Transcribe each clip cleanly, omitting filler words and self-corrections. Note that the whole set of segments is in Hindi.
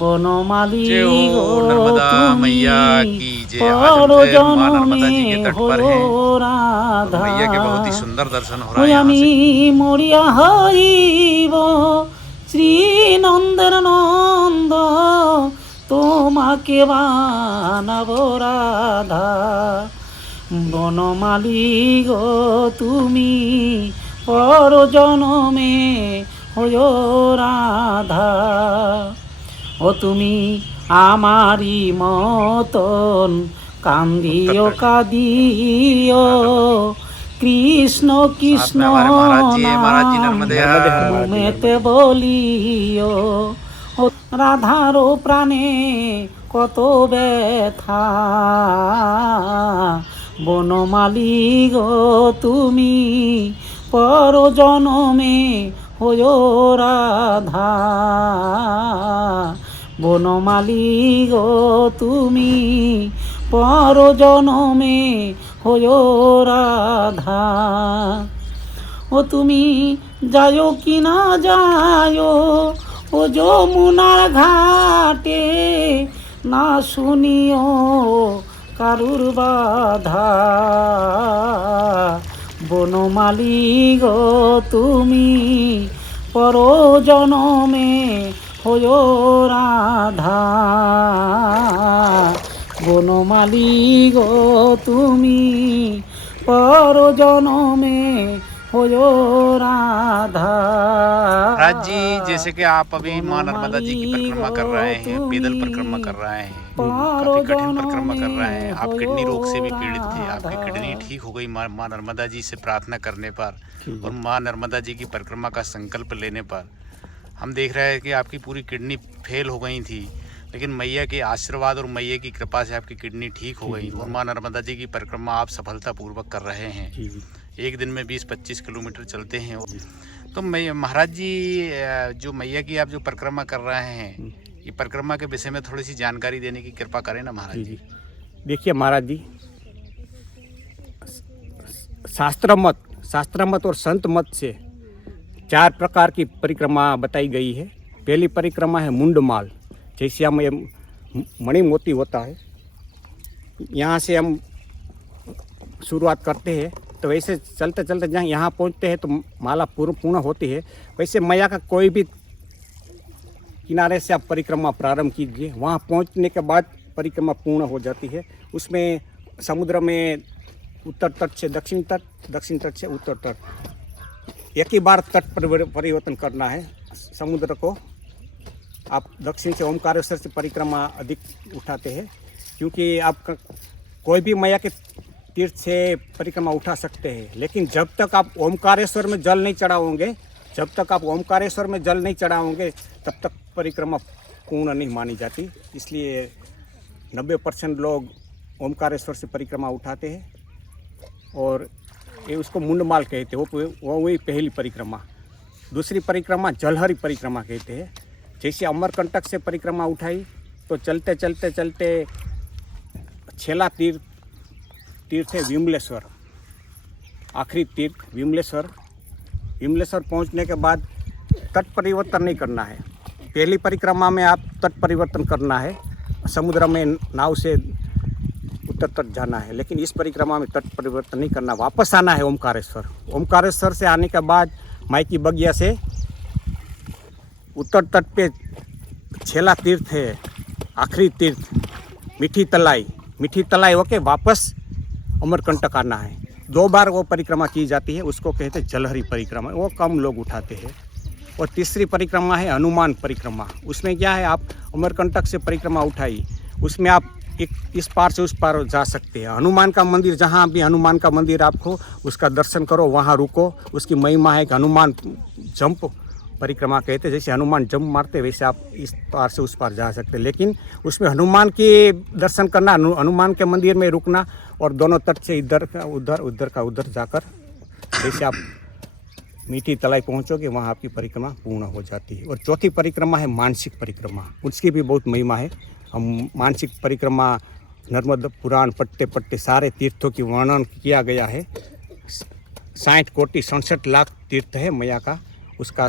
বনমালী जय গো हो नर्मदा তুমি मैया की जय। आज हम পর जो है माँ জনমে नर्मदा जी के तट पर হলো हैं और রাধা। मैया के बहुत ही सुंदर दर्शन हो रहा ওই है यहाँ আমি से। মরিয়া হইব শ্রী নন্দের নন্দ, তোমাকে বানাবো রাধা। বনমালী গো তুমি পর জনমে হয়ো রাধা। ও তুমি আমারি মতন কান্দিও কাঁদিও, কৃষ্ণ साथ কৃষ্ণ में हमारे महाराज जी নাম नर्मदे नर्मदे हर हर। महाराज जी মুমেতে नर्मदे। বলিও। ও রাধারো প্রাণে কত ব্যথা, বনমালী গো তুমি পর জনমে হয়ো রাধা। বনমালী গো তুমি পর জনমে হয়ো রাধা। ও তুমি যায়ো কি না যায়ো ও যমুনার ঘাটে, না শুনিও কারুর বাধা। বনমালী গো তুমি পর জনমে হয়ো রাধা। বনমালী গো তুমি পর জনমে হয়ো রাধা। महाराज जी जैसे कि आप अभी माँ नर्मदा जी की परिक्रमा कर रहे हैं, पैदल परिक्रमा कर रहे हैं, काफी कठिन परिक्रमा कर रहे हैं। आप किडनी रोग से भी पीड़ित थे, आपकी किडनी ठीक हो गई माँ नर्मदा जी से प्रार्थना करने पर और माँ नर्मदा जी की परिक्रमा का संकल्प लेने पर। हम देख रहे हैं कि आपकी पूरी किडनी फेल हो गई थी, लेकिन मैया के आशीर्वाद और मैया की कृपा से आपकी किडनी ठीक हो गई और माँ नर्मदा जी की परिक्रमा आप सफलतापूर्वक कर रहे हैं। एक दिन में 20-25 किलोमीटर चलते हैं। तो मैं महाराज जी जो मैया की आप जो परिक्रमा कर रहे हैं, ये परिक्रमा के विषय में थोड़ी सी जानकारी देने की कृपा करें ना महाराज जी। देखिए महाराज जी, शास्त्र मत और संत मत से 4 प्रकार की परिक्रमा बताई गई है। पहली परिक्रमा है मुंडमाल, जैसे हम ये मणि मोती होता है, यहाँ से हम शुरुआत करते हैं। तो वैसे चलते चलते जहाँ यहाँ पहुँचते हैं तो माला पूर्ण होती है। वैसे मैया का कोई भी किनारे से आप परिक्रमा प्रारंभ कीजिए, वहाँ पहुँचने के बाद परिक्रमा पूर्ण हो जाती है। उसमें समुद्र में उत्तर तट से दक्षिण तट, दक्षिण तट से उत्तर तट, एक ही बार तट परिवर्तन करना है। समुद्र को आप दक्षिण से ओमकारेश्वर से परिक्रमा अधिक उठाते हैं, क्योंकि आप कोई भी मैया के तीर्थ से परिक्रमा उठा सकते हैं, लेकिन जब तक आप ओमकारेश्वर में जल नहीं चढ़ाओगे, तब तक परिक्रमा पूर्ण नहीं मानी जाती। इसलिए 90% लोग ओमकारेश्वर से परिक्रमा उठाते हैं और ये उसको मुंडमाल कहते हैं। वो वही पहली परिक्रमा। दूसरी परिक्रमा जलहरी परिक्रमा कहते हैं। जैसे अमरकंटक से परिक्रमा उठाई तो चलते चलते चलते छेला तीर्थ है विमलेश्वर, आखिरी तीर्थ विमलेश्वर पहुंचने के बाद तट परिवर्तन नहीं करना है। पहली परिक्रमा में आप तट परिवर्तन करना है, समुद्र में नाव से उत्तर तट जाना है, लेकिन इस परिक्रमा में तट परिवर्तन नहीं करना, वापस आना है ओमकारेश्वर से आने के बाद माइकी बगिया से उत्तर तट पे छेला तीर्थ है, आखिरी तीर्थ मीठी तलाई होके वापस अमरकंटक आना है। 2 बार वो परिक्रमा की जाती है, उसको कहते हैं जलहरी परिक्रमा, वो कम लोग उठाते हैं। और तीसरी परिक्रमा है हनुमान परिक्रमा। उसमें क्या है, आप अमरकंटक से परिक्रमा उठाई, उसमें आप इस पार से उस पार जा सकते हैं। हनुमान का मंदिर, जहाँ भी हनुमान का मंदिर आपको उसका दर्शन करो, वहाँ रुको। उसकी महिमा है कि हनुमान जंप परिक्रमा कहते हैं, जैसे हनुमान जंप मारते वैसे आप इस पार से उस पार जा सकते हैं। लेकिन उसमें हनुमान के दर्शन करना, हनुमान के मंदिर में रुकना और दोनों तट से इधर का उधर जाकर जैसे आप मीठी तलाई पहुंचोगे, वहाँ आपकी परिक्रमा पूर्ण हो जाती है। और चौथी परिक्रमा है मानसिक परिक्रमा, उसकी भी बहुत महिमा है। हम मानसिक परिक्रमा नर्मदा पुराण पट्टे सारे तीर्थों की वर्णन किया गया है। 60 कोटि 67 लाख तीर्थ है मैया का, उसका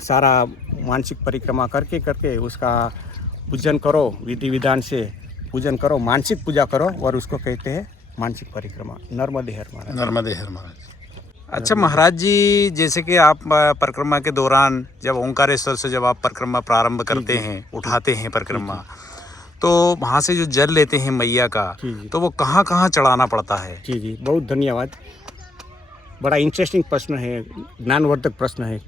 सारा मानसिक परिक्रमा करके करके उसका पूजन करो, विधि विधान से पूजन करो, मानसिक पूजा करो और उसको कहते हैं मानसिक परिक्रमा। नर्मदे हर महाराज। नर्मदे हर महाराज। अच्छा महाराज जी, जैसे कि आप परिक्रमा के दौरान जब ओंकारेश्वर से जब आप परिक्रमा प्रारंभ करते हैं, उठाते हैं परिक्रमा, तो वहाँ से जो जल लेते हैं मैया का, तो वो कहाँ कहाँ चढ़ाना पड़ता है? जी जी, बहुत धन्यवाद। बड़ा इंटरेस्टिंग प्रश्न है, ज्ञानवर्धक प्रश्न है।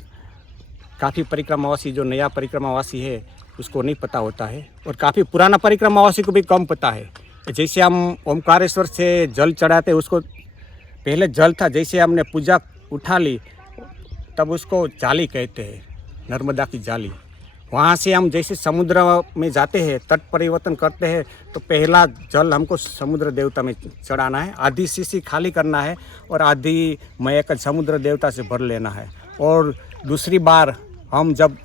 काफ़ी परिक्रमावासी, जो नया परिक्रमावासी है उसको नहीं पता होता है, और काफ़ी पुराना परिक्रमावासी को भी कम पता है। जैसे हम ओमकारेश्वर से जल चढ़ाते, उसको पहले जल था, जैसे हमने पूजा उठा ली तब उसको जाली कहते हैं, नर्मदा की जाली। वहाँ से हम जैसे समुद्र में जाते हैं, तट परिवर्तन करते हैं, तो पहला जल हमको समुद्र देवता में चढ़ाना है, आधी शीशी खाली करना है और आधी मैया समुद्र देवता से भर लेना है। और दूसरी बार हम जब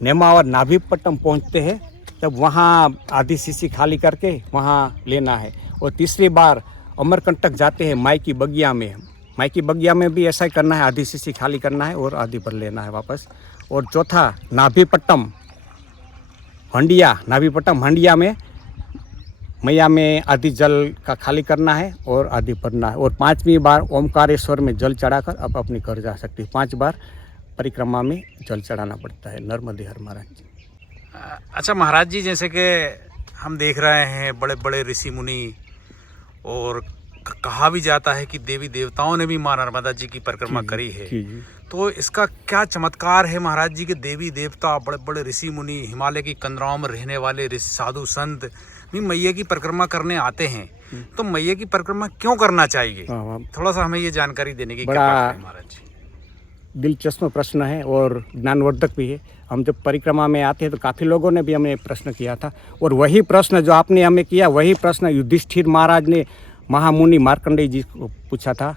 नेमावर नाभीपट्टम पहुँचते हैं तब वहाँ आधी शीशी खाली करके वहाँ लेना है। और तीसरी बार अमरकंटक जाते हैं माई की बगिया में, माई की बगिया में भी ऐसा ही करना है, आधी शीशी खाली करना है और आधी भर लेना है वापस। और चौथा नाभीपट्टम हंडिया, नाभीपट्टम हंडिया में मैया में आधी जल का खाली करना है और आधी भरना है। और 5वीं बार ओमकारेश्वर में जल चढ़ाकर आप अपने घर जा सकते हैं। 5 बार परिक्रमा में जल चढ़ाना पड़ता है। नर्मदे हर महाराज। अच्छा महाराज जी, जैसे कि हम देख रहे हैं बड़े बड़े ऋषि मुनि, और कहा भी जाता है कि देवी देवताओं ने भी माँ नर्मदा जी की परिक्रमा करी है, तो इसका क्या चमत्कार है महाराज जी के देवी देवता, बड़े बड़े ऋषि मुनि, हिमालय की कंदराओं में रहने वाले साधु संत भी मैया की परिक्रमा करने आते हैं, तो मैया की परिक्रमा क्यों करना चाहिए? थोड़ा सा हमें ये जानकारी देने की क्या बात है महाराज जी? दिलचस्प प्रश्न है और ज्ञानवर्धक भी है। हम जब परिक्रमा में आते हैं तो काफ़ी लोगों ने भी हमें प्रश्न किया था, और वही प्रश्न जो आपने हमें किया, वही प्रश्न युधिष्ठिर महाराज ने महामुनि मार्कंडेय जी को पूछा था।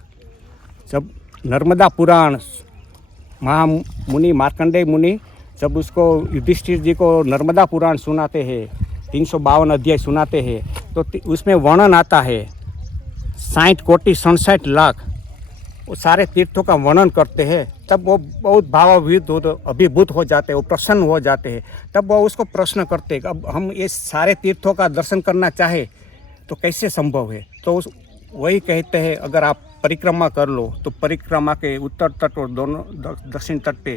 जब नर्मदा पुराण, महामुनि मार्कंडेय मुनि जब उसको युधिष्ठिर जी को नर्मदा पुराण सुनाते हैं, 352 अध्याय सुनाते हैं, तो उसमें वर्णन आता है 60 कोटि 67 लाख, वो सारे तीर्थों का वर्णन करते हैं। तब वो बहुत भावान्वित अभिभूत हो जाते हैं, वो प्रसन्न हो जाते हैं। तब वो उसको प्रश्न करते हैं, अब हम ये सारे तीर्थों का दर्शन करना चाहे तो कैसे संभव है? तो वही कहते हैं, अगर आप परिक्रमा कर लो तो परिक्रमा के उत्तर तट और दोनों दक्षिण तट पे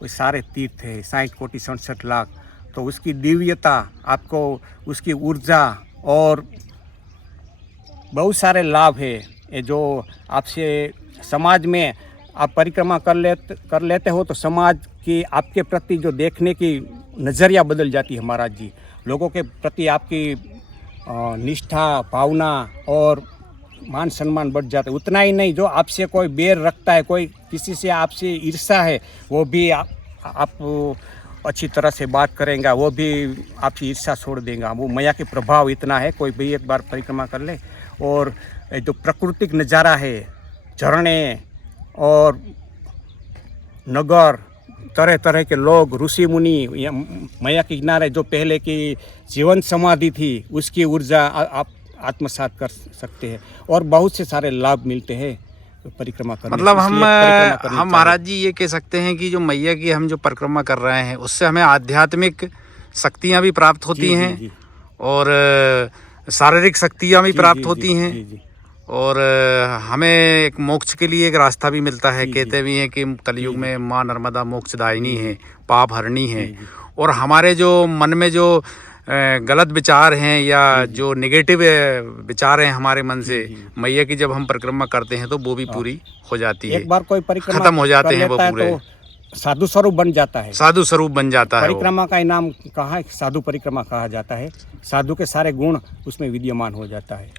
वो सारे तीर्थ है, 60 कोटि 67 लाख। तो उसकी दिव्यता, आपको उसकी ऊर्जा और बहुत सारे लाभ है। ये जो आपसे समाज में आप परिक्रमा कर लेते हो तो समाज की आपके प्रति जो देखने की नज़रिया बदल जाती है महाराज जी। लोगों के प्रति आपकी निष्ठा, भावना और मान सम्मान बढ़ जाता है। उतना ही नहीं, जो आपसे कोई बैर रखता है, कोई किसी से आपसे ईर्ष्या है, वो भी आप अच्छी तरह से बात करेंगे, वो भी आपकी ईर्ष्या छोड़ देगा। वो मैया के प्रभाव इतना है, कोई भी एक बार परिक्रमा कर ले। और जो प्राकृतिक नज़ारा है, झरने और नगर, तरह तरह के लोग, ऋषि मुनि, मैया के किनारे जो पहले की जीवन समाधि थी, उसकी ऊर्जा आप आत्मसात कर सकते हैं, और बहुत से सारे लाभ मिलते हैं परिक्रमा करने। मतलब हम महाराज जी ये कह सकते हैं कि जो मैया की हम जो परिक्रमा कर रहे हैं, उससे हमें आध्यात्मिक शक्तियाँ भी प्राप्त होती हैं और शारीरिक शक्तियाँ भी प्राप्त होती हैं, और हमें एक मोक्ष के लिए एक रास्ता भी मिलता है। कहते भी हैं कि कलयुग में माँ नर्मदा मोक्षदायिनी है, पाप हरणी है, और हमारे जो मन में जो गलत विचार हैं या जो नेगेटिव विचार हैं हमारे मन से, मैया की जब हम परिक्रमा करते हैं तो वो भी पूरी हो जाती है। एक बार कोई परिक्रमा खत्म हो जाते हैं वो पूरे, तो साधु स्वरूप बन जाता है। साधु स्वरूप बन जाता है। परिक्रमा का इनाम कहाँ है? साधु परिक्रमा कहा जाता है। साधु के सारे गुण उसमें विद्यमान हो जाता है।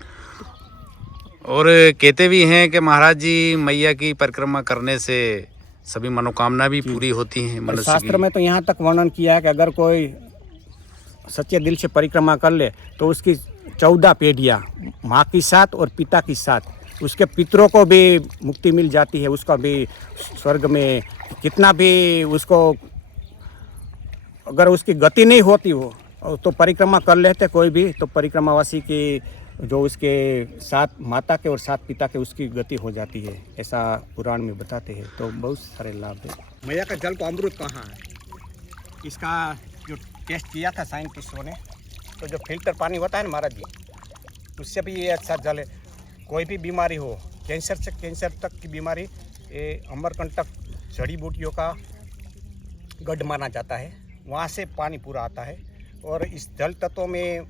और कहते भी हैं कि महाराज जी मैया की परिक्रमा करने से सभी मनोकामना भी पूरी होती हैं मनुष्य की। शास्त्र में तो यहाँ तक वर्णन किया है कि अगर कोई सच्चे दिल से परिक्रमा कर ले तो उसकी 14 पीढ़ियाँ, माँ की साथ और पिता की साथ, उसके पितरों को भी मुक्ति मिल जाती है। उसका भी स्वर्ग में कितना भी उसको अगर उसकी गति नहीं होती हो तो परिक्रमा कर लेते कोई भी, तो परिक्रमावासी की जो उसके 7 माता के और 7 पिता के उसकी गति हो जाती है, ऐसा पुराण में बताते हैं। तो बहुत सारे लाभ है। मैया का जल को अमृत कहाँ है, इसका जो टेस्ट किया था साइंटिस्टों ने, तो जो फिल्टर पानी होता है ना महाराज जी, उससे भी ये अच्छा जल है। कोई भी बीमारी हो, कैंसर से कैंसर तक की बीमारी, ये अमरकंटक जड़ी बूटियों का गढ़ माना जाता है, वहाँ से पानी पूरा आता है। और इस जल तत्व में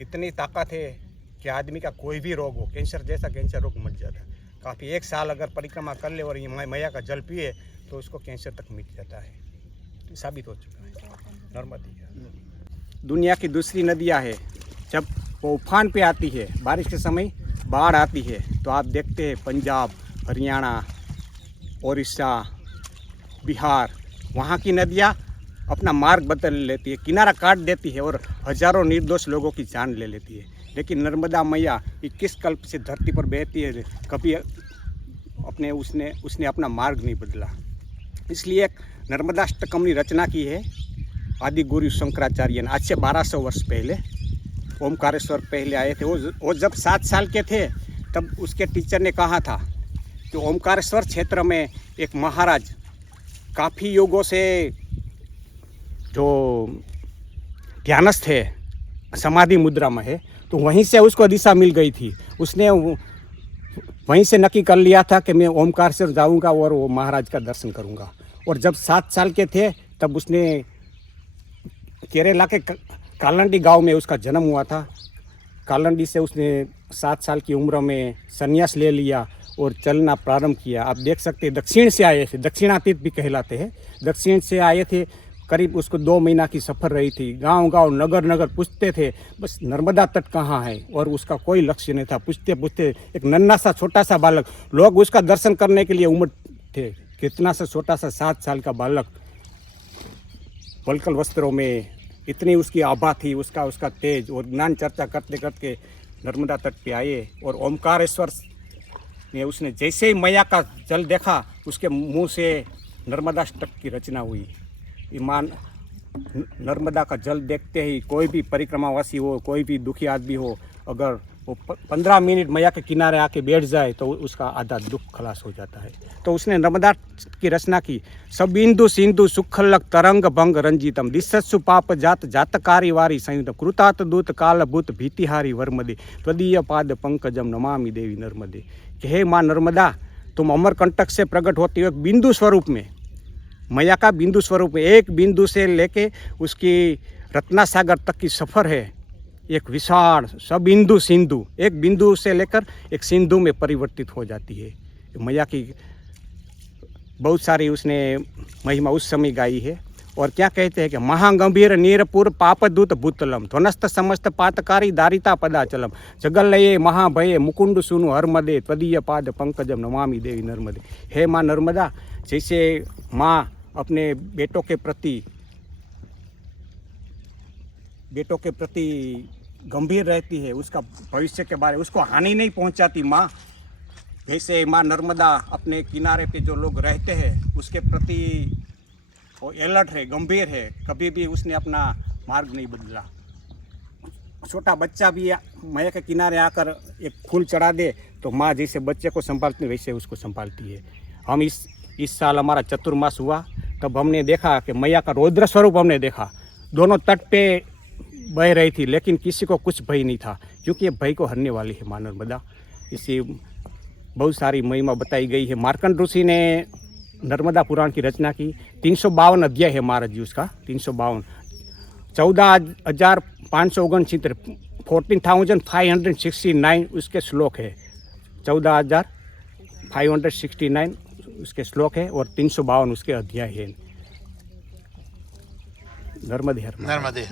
इतनी ताकत है कि आदमी का कोई भी रोग हो, कैंसर जैसा कैंसर रोग मट जाता है। काफ़ी 1 साल अगर परिक्रमा कर ले और ये मैया का जल पिए तो उसको कैंसर तक मिट जाता है, तो साबित हो चुका है। नर्मदा दुनिया की दूसरी नदियाँ है, जब वो उफान पे आती है, बारिश के समय बाढ़ आती है, तो आप देखते हैं पंजाब, हरियाणा, उड़ीसा, बिहार, वहाँ की नदियाँ अपना मार्ग बदल लेती है, किनारा काट देती है और हजारों निर्दोष लोगों की जान ले लेती है। लेकिन नर्मदा मैया 21 कल्प से धरती पर बहती है, कभी अपने उसने अपना मार्ग नहीं बदला। इसलिए नर्मदाष्टकम की रचना की है आदि गुरु शंकराचार्य ने, आज से 1200 वर्ष पहले। ओमकारेश्वर पहले आए थे, वो जब 7 साल के थे तब उसके टीचर ने कहा था कि ओमकारेश्वर क्षेत्र में एक महाराज काफ़ी युगों से जो ध्यानस्थ है, समाधि मुद्रा में है, तो वहीं से उसको दिशा मिल गई थी। उसने वहीं से नक्की कर लिया था कि मैं ओमकारेश्वर जाऊंगा और वो महाराज का दर्शन करूंगा। और जब 7 साल के थे तब उसने केरला के कालंडी गांव में उसका जन्म हुआ था। कालंडी से उसने 7 साल की उम्र में संन्यास ले लिया और चलना प्रारंभ किया। आप देख सकते हैं दक्षिण से आए थे, दक्षिणातीत भी कहलाते हैं। दक्षिण से आए थे, करीब उसको 2 महीना की सफ़र रही थी। गांव-गांव, नगर-नगर पूछते थे बस नर्मदा तट कहाँ है, और उसका कोई लक्ष्य नहीं था। पूछते पूछते एक नन्हा सा छोटा सा बालक, लोग उसका दर्शन करने के लिए उमड़ थे। कितना सा छोटा सा 7 साल का बालक वलकल वस्त्रों में, इतनी उसकी आभा थी, उसका तेज, और ज्ञान चर्चा करते करते नर्मदा तट पे आए। और ओमकारेश्वर ने उसने जैसे ही मैया का जल देखा, उसके मुंह से नर्मदाष्टक की रचना हुई। ईमान नर्मदा का जल देखते ही कोई भी परिक्रमावासी हो, कोई भी दुखी आदमी हो, अगर वो 15 मिनट मैया के किनारे आके बैठ जाए तो उसका आधा दुख खलास हो जाता है। तो उसने नर्मदा की रचना की। सब इंदु सिंधु सुखलक तरंग भंग रंजितम दिशस्सु पाप जात जातकारी वारी संयुत कृतात दूत काल भूत भीतिहारी वर्मदे त्वदीय पाद पंकजम नमामि देवी नर्मदे। कि हे माँ नर्मदा, तुम अमरकंटक से प्रकट होती हो एक बिंदु स्वरूप में, मैया का बिंदु स्वरूप में। एक बिंदु से लेके उसकी रत्ना सागर तक की सफ़र है, एक विशाल सब इंदु सिंधु, एक बिंदु से लेकर एक सिंधु में परिवर्तित हो जाती है। मैया की बहुत सारी उसने महिमा उस समय गाई है। और क्या कहते हैं कि महागंभीर नीरपुर पापदूत भूतलम ध्वनस्थ समस्त पातकारी दारिता पदाचलम जगल्लये महाभये मुकुंड सुनु हरमदे त्वदीय पाद पंकजम नमामि देवी नर्मदे। हे माँ नर्मदा, जैसे माँ अपने बेटों के प्रति गंभीर रहती है, उसका भविष्य के बारे उसको हानि नहीं पहुंचाती माँ, जैसे माँ नर्मदा अपने किनारे पे जो लोग रहते हैं उसके प्रति वो अलर्ट है, गंभीर है। कभी भी उसने अपना मार्ग नहीं बदला। छोटा बच्चा भी मैया के किनारे आकर एक फूल चढ़ा दे तो माँ जैसे बच्चे को संभालती है वैसे उसको संभालती है। हम इस साल हमारा चतुर्मास हुआ, तब हमने देखा कि मैया का रौद्र स्वरूप हमने देखा। दोनों तट पे बह रही थी, लेकिन किसी को कुछ भय नहीं था, क्योंकि ये भय को हरने वाली है माँ नर्मदा। इसी बहुत सारी महिमा बताई गई है। मार्कंड ऋषि ने नर्मदा पुराण की रचना की। 352 अध्याय है महाराज जी उसका, 352। 14,569 14,569 उसके श्लोक है। 14,569 उसके श्लोक है और 352 उसके अध्याय है। नर्मदे हर नर्मदे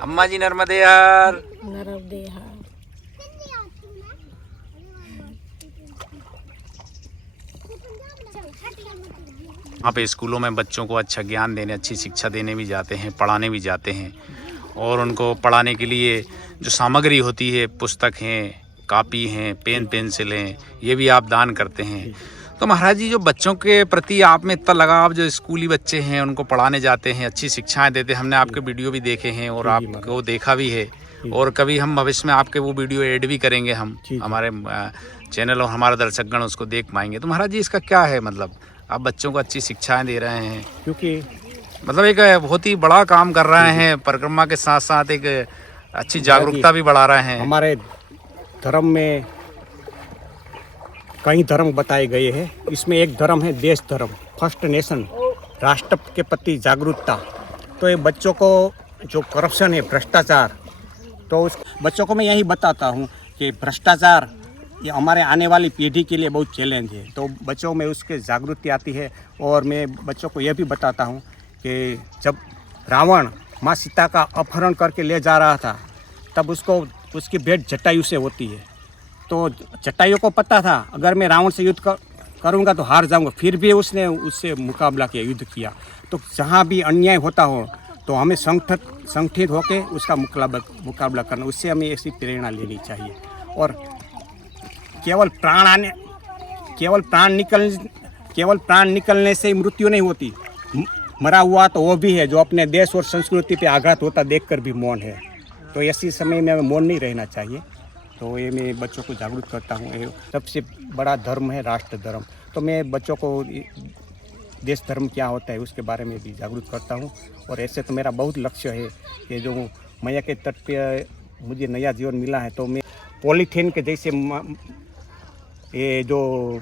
अम्मा जी, नर्मदे हर नर्मदे हर। वहाँ पे स्कूलों में बच्चों को अच्छा ज्ञान देने, अच्छी शिक्षा देने भी जाते हैं, पढ़ाने भी जाते हैं। और उनको पढ़ाने के लिए जो सामग्री होती है, पुस्तक हैं, कापी हैं, पेन पेंसिल हैं, ये भी आप दान करते हैं। तो महाराज जी, जो बच्चों के प्रति आप में इतना लगाव, जो स्कूली बच्चे हैं उनको पढ़ाने जाते हैं, अच्छी शिक्षाएं देते हैं, हमने आपके वीडियो भी देखे हैं और आपको देखा भी है, और कभी हम भविष्य में आपके वो वीडियो ऐड भी करेंगे, हम हमारे चैनल और हमारे दर्शकगण उसको देख पाएंगे। तो महाराज जी, इसका क्या है मतलब, आप बच्चों को अच्छी शिक्षाएं दे रहे हैं, क्योंकि मतलब एक बहुत ही बड़ा काम कर रहे हैं, परिक्रमा के साथ साथ एक अच्छी जागरूकता भी बढ़ा रहे हैं। हमारे धर्म में कई धर्म बताए गए हैं, इसमें एक धर्म है देश धर्म, फर्स्ट नेशन, राष्ट्र के प्रति जागरूकता। तो ये बच्चों को जो करप्शन है, भ्रष्टाचार, तो उस बच्चों को मैं यही बताता हूँ कि भ्रष्टाचार ये हमारे आने वाली पीढ़ी के लिए बहुत चैलेंज है। तो बच्चों में उसके जागृति आती है। और मैं बच्चों को यह भी बताता हूँ कि जब रावण माँ सीता का अपहरण करके ले जा रहा था, तब उसकी भेंट जटायु से होती है। तो जटायु को पता था अगर मैं रावण से युद्ध करूँगा तो हार जाऊँगा, फिर भी उसने उससे मुकाबला किया, युद्ध किया। तो जहाँ भी अन्याय होता हो तो हमें संगठित होकर उसका मुकाबला करना, उससे हमें ऐसी प्रेरणा लेनी चाहिए। और केवल प्राण निकलने से ही मृत्यु नहीं होती, मरा हुआ तो वो भी है जो अपने देश और संस्कृति पे आघात होता देखकर भी मौन है। तो ऐसी समय में हमें मौन नहीं रहना चाहिए। तो ये मैं बच्चों को जागरूक करता हूँ। ये सबसे बड़ा धर्म है राष्ट्र धर्म। तो मैं बच्चों को देश धर्म क्या होता है उसके बारे में भी जागरूक करता हूँ। और ऐसे तो मेरा बहुत लक्ष्य है कि जो मैया के तट पे मुझे नया जीवन मिला है, तो मैं पॉलीथीन के जैसे ये जो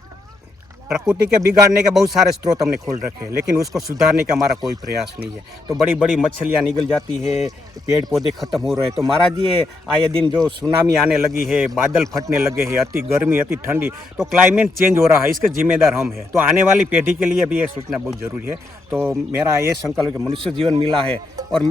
प्रकृति के बिगाड़ने के बहुत सारे स्रोत हमने खोल रखे हैं, लेकिन उसको सुधारने का हमारा कोई प्रयास नहीं है। तो बड़ी बड़ी मछलियाँ निगल जाती है, पेड़ पौधे खत्म हो रहे हैं। तो महाराज जी, ये आए दिन जो सुनामी आने लगी है, बादल फटने लगे हैं, अति गर्मी, अति ठंडी, तो क्लाइमेट चेंज हो रहा है, इसके जिम्मेदार हम हैं। तो आने वाली पीढ़ी के लिए भी ये सोचना बहुत ज़रूरी है। तो मेरा ये संकल्प है, मनुष्य जीवन मिला है और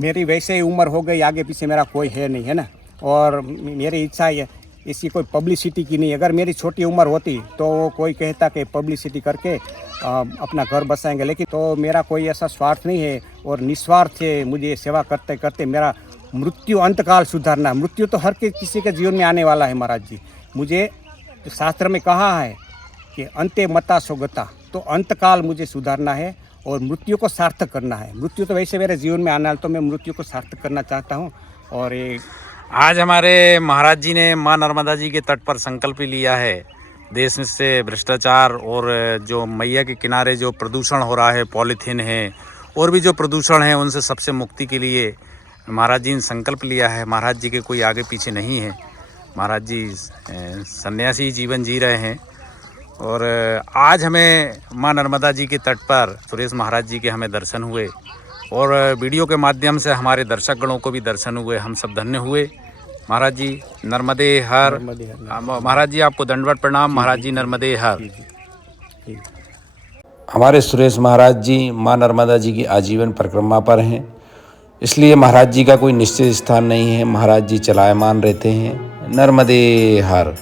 मेरी वैसे ही उम्र हो गई, आगे पीछे मेरा कोई है नहीं, है ना। और मेरी इच्छा है इसकी कोई पब्लिसिटी की नहीं। अगर मेरी छोटी उम्र होती तो कोई कहता कि पब्लिसिटी करके अपना घर बसाएंगे, लेकिन तो मेरा कोई ऐसा स्वार्थ नहीं है और निस्वार्थ है। मुझे सेवा करते करते मेरा मृत्यु अंतकाल सुधारना। मृत्यु तो हर किसी के जीवन में आने वाला है महाराज जी। मुझे तो शास्त्र में कहा है कि अंते मता सोगता, तो अंतकाल मुझे सुधारना है और मृत्यु को सार्थक करना है। मृत्यु तो वैसे मेरे जीवन में आना है, तो मैं मृत्यु को सार्थक करना चाहता हूँ। और ये आज हमारे महाराज जी ने माँ नर्मदा जी के तट पर संकल्प लिया है, देश में से भ्रष्टाचार और जो मैया के किनारे जो प्रदूषण हो रहा है, पॉलीथीन है और भी जो प्रदूषण है, उनसे सबसे मुक्ति के लिए महाराज जी ने संकल्प लिया है। महाराज जी के कोई आगे पीछे नहीं है। महाराज जी सन्यासी जीवन जी रहे हैं। और आज हमें माँ नर्मदा जी के तट पर सुरेश महाराज जी के हमें दर्शन हुए और वीडियो के माध्यम से हमारे दर्शकगणों को भी दर्शन हुए। हम सब धन्य हुए। महाराज जी नर्मदे हर। महाराज जी आपको दंडवत प्रणाम। महाराज जी नर्मदे हर। हमारे सुरेश महाराज जी माँ नर्मदा जी की आजीवन परिक्रमा पर हैं, इसलिए महाराज जी का कोई निश्चित स्थान नहीं है। महाराज जी चलायमान रहते हैं। नर्मदे हर।